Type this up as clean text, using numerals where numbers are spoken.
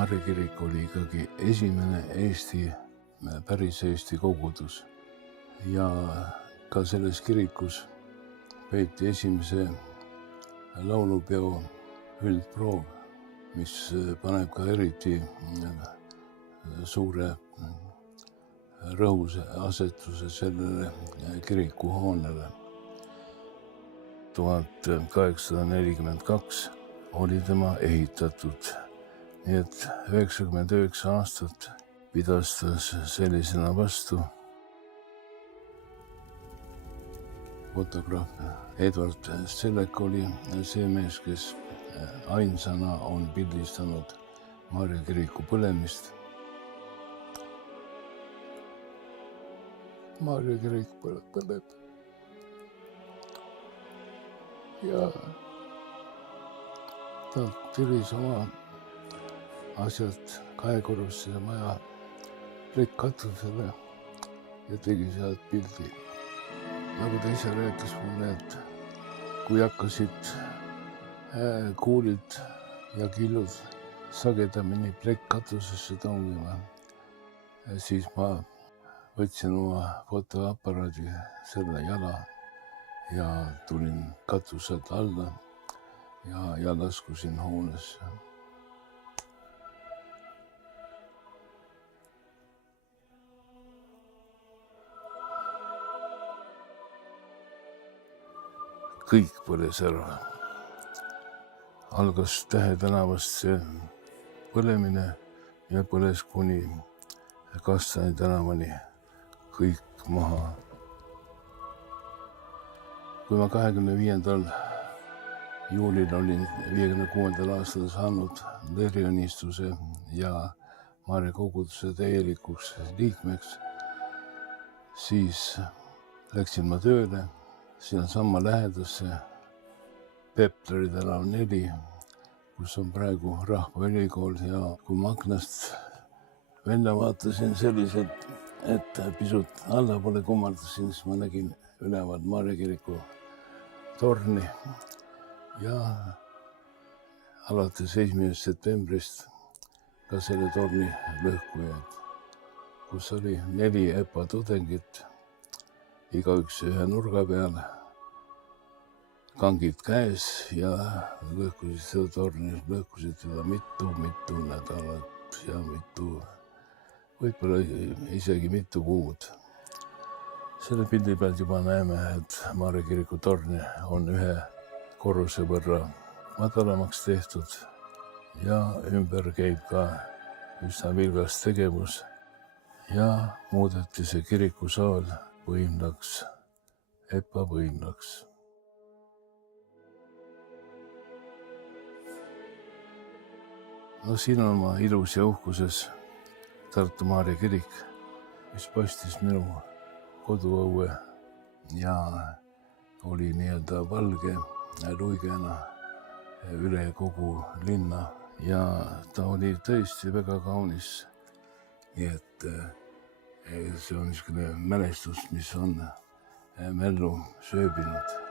Marje kirik oli ikkagi esimene päris Eesti kogudus ja ka selles kirikus peeti esimese laulupeo üldproov, mis paneb ka eriti suure rõhuasetuse sellele kirikuhoonele. 1842 oli tema ehitatud, nii et 99 aastat pidas ta sellisena vastu. Fotograaf Edward Sellek oli see mees, kes ainsana on pildistanud Marje kiriku põlemist. Marje kirik põleb ja ta tiris oma asjad kaekorrusse maja plekkkatusele ja tegi sealt pildi. Nagu ta ise rääkis mulle, et kui hakkasid kuulid ja killud sagedamini plekkkatusesse tongima, siis ma võtsin oma fotoaparaadi selle jala ja tulin katuselt alla ja laskusin hoonesse. Kõik põles ära. Algas Tähe tänavast see põlemine ja põles kuni Kastani tänavani kõik maha. Kui ma 25. juulil olin 56. aastal saanud leeriõnnistuse ja Marje koguduse täielikuks liikmeks, siis läksin ma tööle sinna samma lähedasse Pepleri tänav 4, kus on praegu Rahvaülikool ja kui ma aknast välja vaatasin selliselt, et pisut allapoole kummardasin, siis ma nägin üleval Marje kiriku torni ja alates 1. septembrist ka selle torni lõhkujad, kus oli 4 EPA tudengit, igaüks ühe nurga peal, kangid käes ja lõhkusid seda torni, lõhkusid seda mitu nädalat ja võib-olla isegi mitu kuud. Selle pildi pealt juba näeme, et Marje kiriku torn on ühe korruse võrra madalamaks tehtud ja ümber käib ka üsna vilgas tegevus ja muudeti see kirikusaal võimlaks, EPA võimlaks. No siin on oma ilus ja uhkuses Tartu Marje kirik, mis paistis minu koduõue ja oli nii-öelda valge luigena üle kogu linna ja ta oli tõesti väga kaunis. Nii et see on niisugune mälestus, mis on mällu sööbinud.